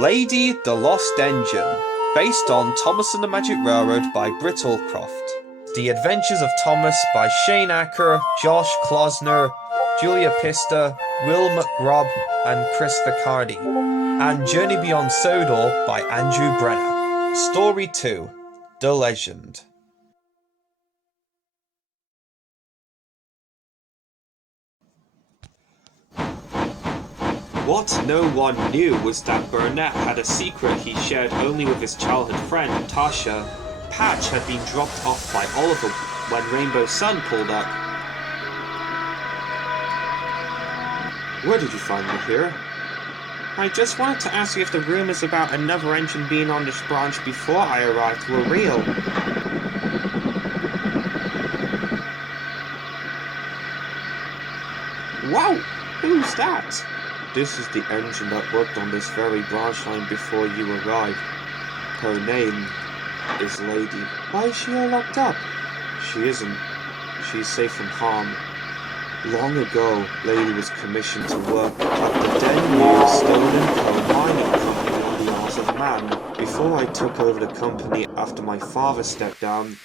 Lady the Lost Engine, based on Thomas and the Magic Railroad by Britt Allcroft. The Adventures of Thomas by Shane Acker, Josh Klosner, Julia Pista, Will McGrob, and Chris Vicardi. And Journey Beyond Sodor by Andrew Brenner. Story 2, The Legend. What no one knew was that Burnett had a secret he shared only with his childhood friend, Tasha. Patch had been dropped off by Oliver when Rainbow Sun pulled up. Where did you find me here? I just wanted to ask you if the rumors about another engine being on this branch before I arrived were real. Wow! Who's that? This is the engine that worked on this very branch line before you arrived. Her name is Lady. Why is she all locked up? She isn't. She's safe from harm. Long ago, Lady was commissioned to work at the then-new Stolen Coal Mining Company on the Isles of Man. Before I took over the company after my father stepped down,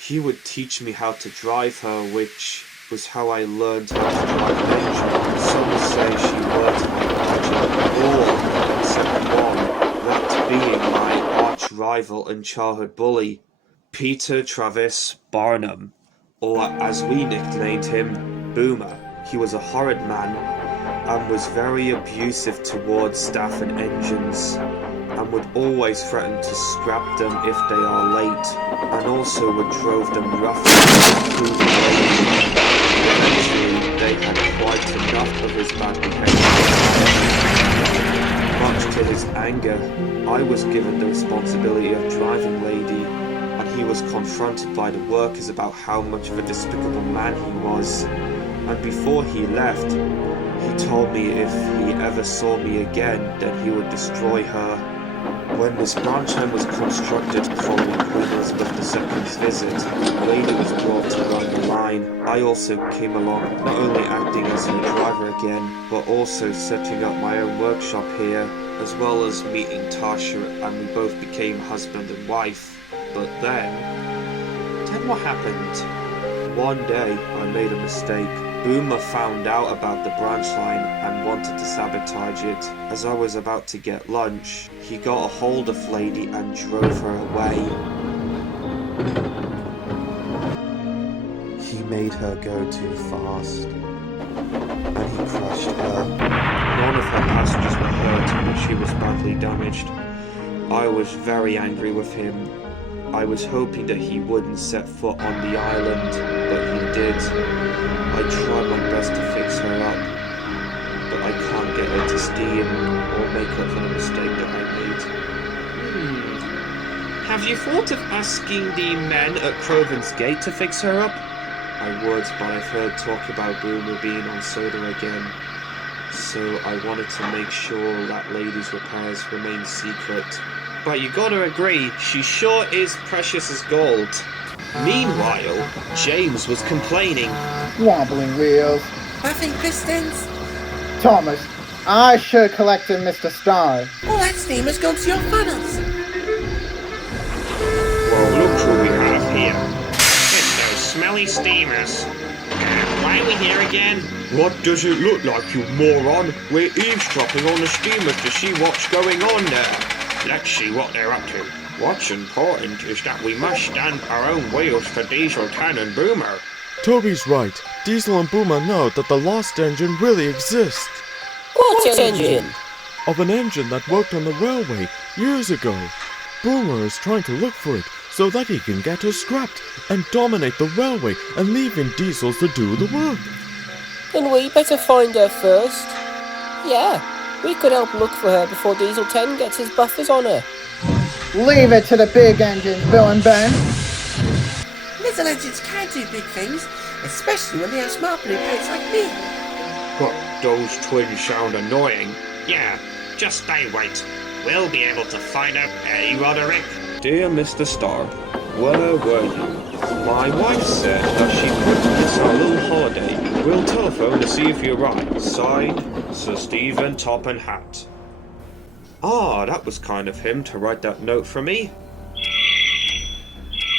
he would teach me how to drive her, which was how I learned how to drive an engine. Some say she worked like magic, all except one, that being my arch-rival and childhood bully, Peter Travis Barnum, or as we nicknamed him, Boomer. He was a horrid man, and was very abusive towards staff and engines, and would always threaten to scrap them if they are late, and also would drove them roughly through the lane. Eventually, they had quite enough of his bad behavior. Much to his anger, I was given the responsibility of driving Lady, and he was confronted by the workers about how much of a despicable man he was. And before he left, he told me if he ever saw me again, then he would destroy her. When this branch line was constructed following Queen Elizabeth II's visit, Lady was brought to run the line. I also came along, not only acting as her driver again, but also setting up my own workshop here, as well as meeting Tasha, and we both became husband and wife. But then what happened? One day, I made a mistake. Boomer found out about the branch line and wanted to sabotage it. As I was about to get lunch, he got a hold of Lady and drove her away. He made her go too fast, and he crushed her. None of her passengers were hurt, but she was badly damaged. I was very angry with him. I was hoping that he wouldn't set foot on the island, but he did. I tried my best to fix her up, but I can't get her to steam or make up for the mistake that I made. Have you thought of asking the men at Croven's Gate to fix her up? I would, but I've heard talk about Boomer being on Soda again, so I wanted to make sure that Lady's repairs remain secret. But you gotta agree, she sure is precious as gold. Meanwhile, James was complaining. Wobbling wheels. Puffing pistons. Thomas, I should have collected Mr. Star. All that steam has gone to your funnels. Well, look who we have here. It's those smelly steamers. Why are we here again? What does it look like, you moron? We're eavesdropping on the steamer to see what's going on there. Let's see what they're up to. What's important is that we must stand our own wheels for Diesel, Tan and Boomer. Toby's right. Diesel and Boomer know that the lost engine really exists. What engine? Of an engine that worked on the railway years ago. Boomer is trying to look for it so that he can get her scrapped and dominate the railway and leave in Diesels to do the work. Then we better find her first. Yeah, we could help look for her before Diesel 10 gets his buffers on her. Leave it to the big engines, Bill and Ben. Little engines can do big things, especially when they have smart blueprints like me. But those twins sound annoying. Yeah, just stay wait. We'll be able to find out, Roderick? Dear Mr. Starr, where were you? My wife said that she put us on a little holiday. We'll telephone to see if you're right. Signed, Sir Stephen Top and Hat. Ah, that was kind of him to write that note for me.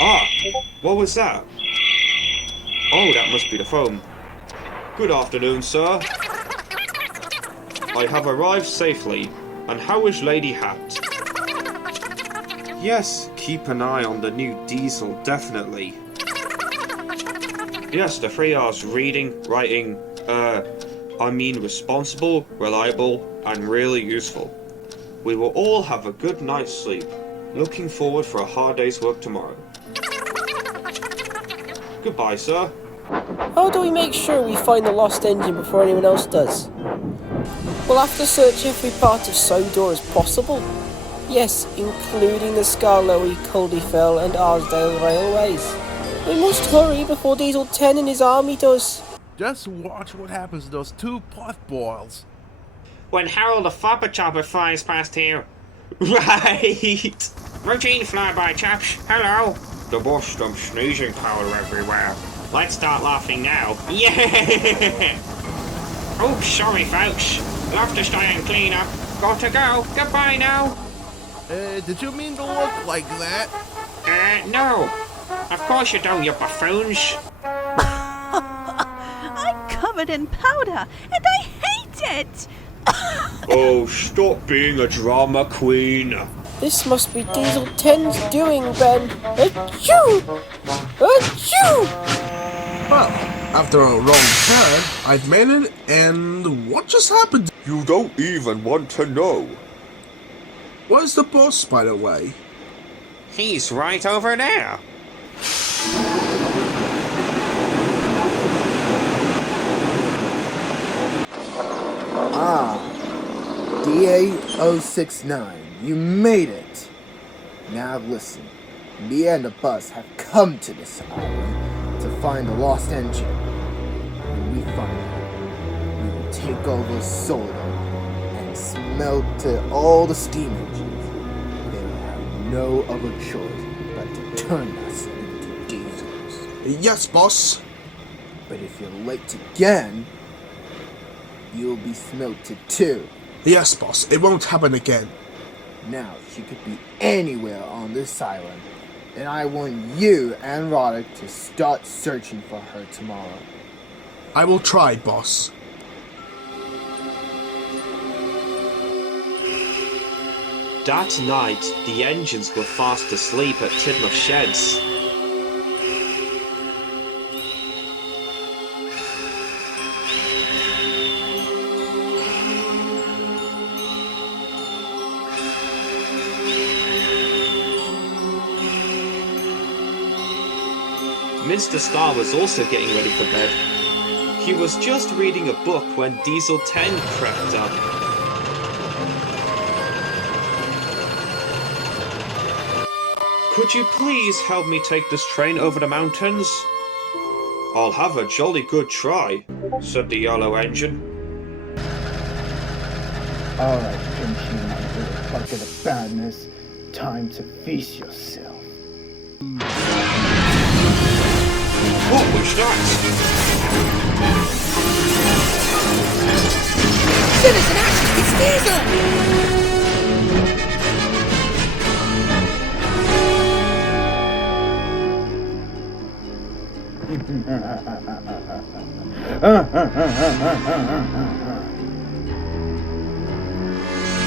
Ah, what was that? Oh, that must be the phone. Good afternoon, sir. I have arrived safely. And how is Lady Hat? Yes, keep an eye on the new diesel, definitely. Yes, the 3 R's: reading, writing, responsible, reliable, and really useful. We will all have a good night's sleep. Looking forward for a hard day's work tomorrow. Goodbye, sir. How do we make sure we find the lost engine before anyone else does? We'll have to search every part of Sodor as possible. Yes, including the Skarloey, Culdifell and Arsdale railways. We must hurry before Diesel 10 and his army does. Just watch what happens to those 2 potboils. When Harold the Fopper Chopper flies past here. Right! Routine flyby, chaps. Hello. The boss dumps sneezing powder everywhere. Let's start laughing now. Yeah! Oops, sorry folks. Love to stay and clean up. Got to go. Goodbye now. Did you mean to look like that? No. Of course you don't, you buffoons. I'm covered in powder, and I hate it! Oh, stop being a drama queen. This must be Diesel 10's doing, Ben. Achoo! Achoo! Well, after a wrong turn, I've made it, and what just happened? You don't even want to know. Where's the boss, by the way? He's right over there. DA069, you made it. Now listen, me and the bus have come to this island to find the lost engine. When we find it, we will take over Sodor and smelt all the steam engines. They will have no other choice but to turn us into diesels. Yes, boss. But if you're late again, you'll be smelted too. Yes, boss. It won't happen again. Now, she could be anywhere on this island, and I want you and Roderick to start searching for her tomorrow. I will try, boss. That night, the engines were fast asleep at Tidmouth Sheds. Mr. Star was also getting ready for bed. He was just reading a book when Diesel 10 crept up. Could you please help me take this train over the mountains? I'll have a jolly good try, said the yellow engine. Alright, Pinchy, my little bucket of badness. Time to feast yourself. What was that? Citizen action! It's Diesel!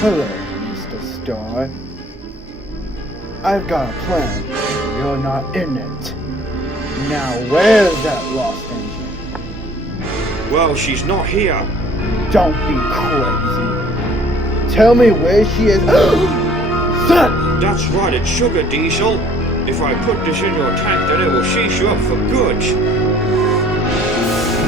Hello, Mr. Star. I've got a plan. You're not in it. Now, where's that lost engine? Well, she's not here. Don't be crazy. Tell me where she is. Son! That's right, it's sugar, Diesel. If I put this in your tank, then it will sheath you up for good.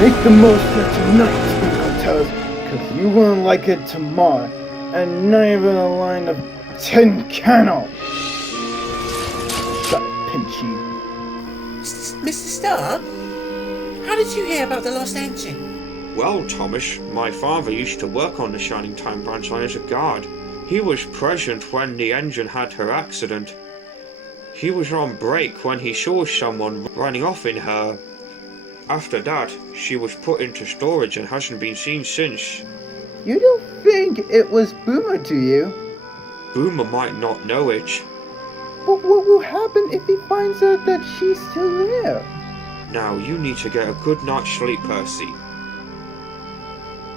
Make the most of tonight, Twinkle Toes, because you won't like it tomorrow, and not even a line of tin candle. Shut it, Pinchy. Mr. Star? How did you hear about the lost engine? Well, Thomas, my father used to work on the Shining Time branch line as a guard. He was present when the engine had her accident. He was on break when he saw someone running off in her. After that, she was put into storage and hasn't been seen since. You don't think it was Boomer, do you? Boomer might not know it. But what will happen if he finds out that she's still there? Now, you need to get a good night's sleep, Percy.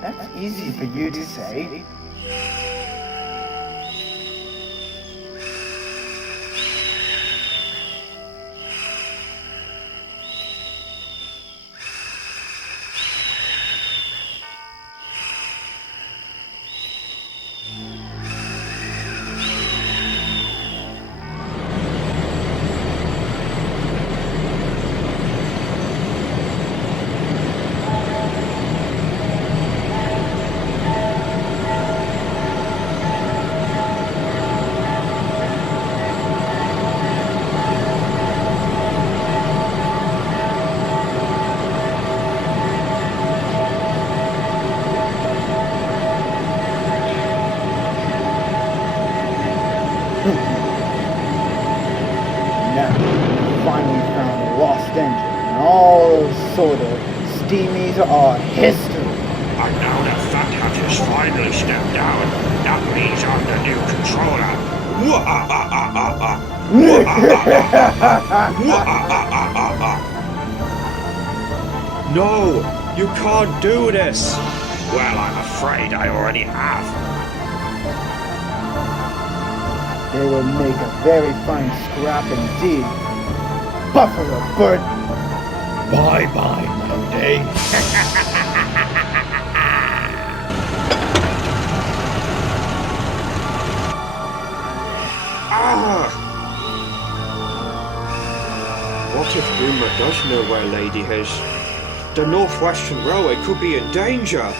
That's easy for you to say. Now, finally found a lost engine, and all those sort of steamies are history. And now that Fat Hat has finally stepped down, that means I'm the new controller. No! You can't do this! Well, I'm afraid I already have. They will make a very fine scrap indeed. Buffalo bird. Bye-bye, Monday. Ah! What if Boomer does know where Lady is? The Northwestern Railway could be in danger!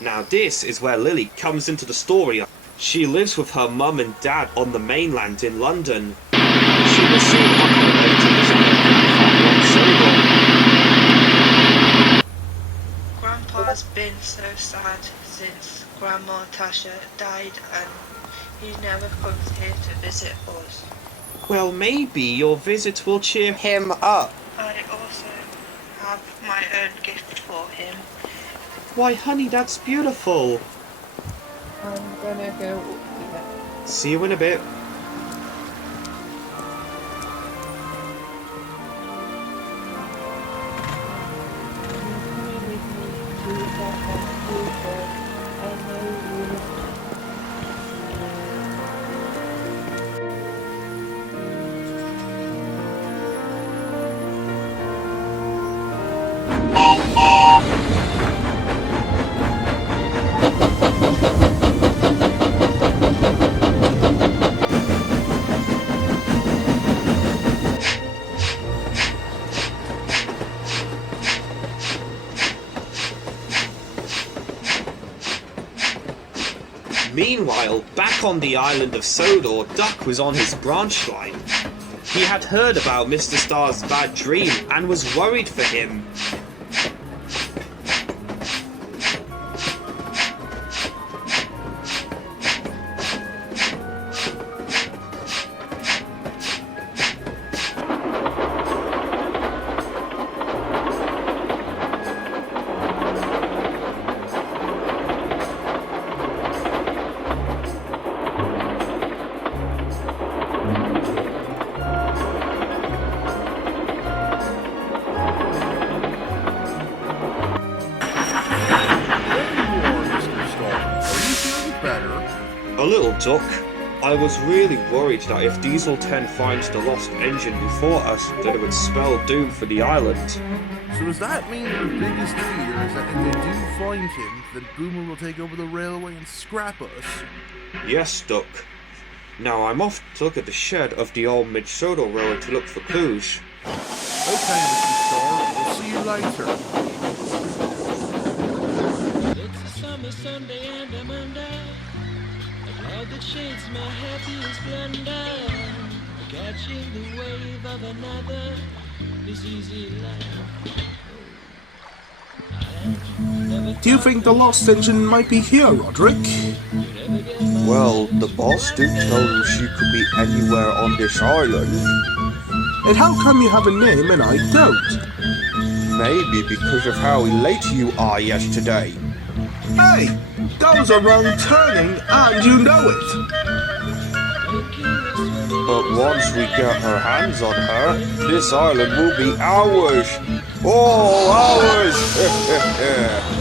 Now this is where Lily comes into the story. She lives with her mum and dad on the mainland in London. She was soon on her way to visit her grandfather on Sodor. Grandpa's been so sad since Grandma Tasha died and he never comes here to visit us. Well, maybe your visit will cheer Him up. I also have my own gift for him. Why, honey, that's beautiful. I'm gonna go See you in a bit. Meanwhile, back on the island of Sodor, Duck was on his branch line. He had heard about Mr. Star's bad dream and was worried for him. A little, Duck. I was really worried that if Diesel 10 finds the lost engine before us, that it would spell doom for the island. So does that mean your biggest fear is that if they do find him, then Boomer will take over the railway and scrap us? Yes, Duck. Now I'm off to look at the shed of the old Mid-Sodor Railway to look for clues. Okay, Mr. Star, we'll see you later. It's a summer Sunday and a Monday. A cloud that shades my happiest blunder. Catching the wave of another. This easy life. Do you think the lost engine might be here, Roderick? Well, the boss did tell us she could be anywhere on this island. And how come you have a name and I don't? Maybe because of how late you are yesterday. Hey, that was a wrong turning, and you know it. But once we get our hands on her, this island will be ours. All ours!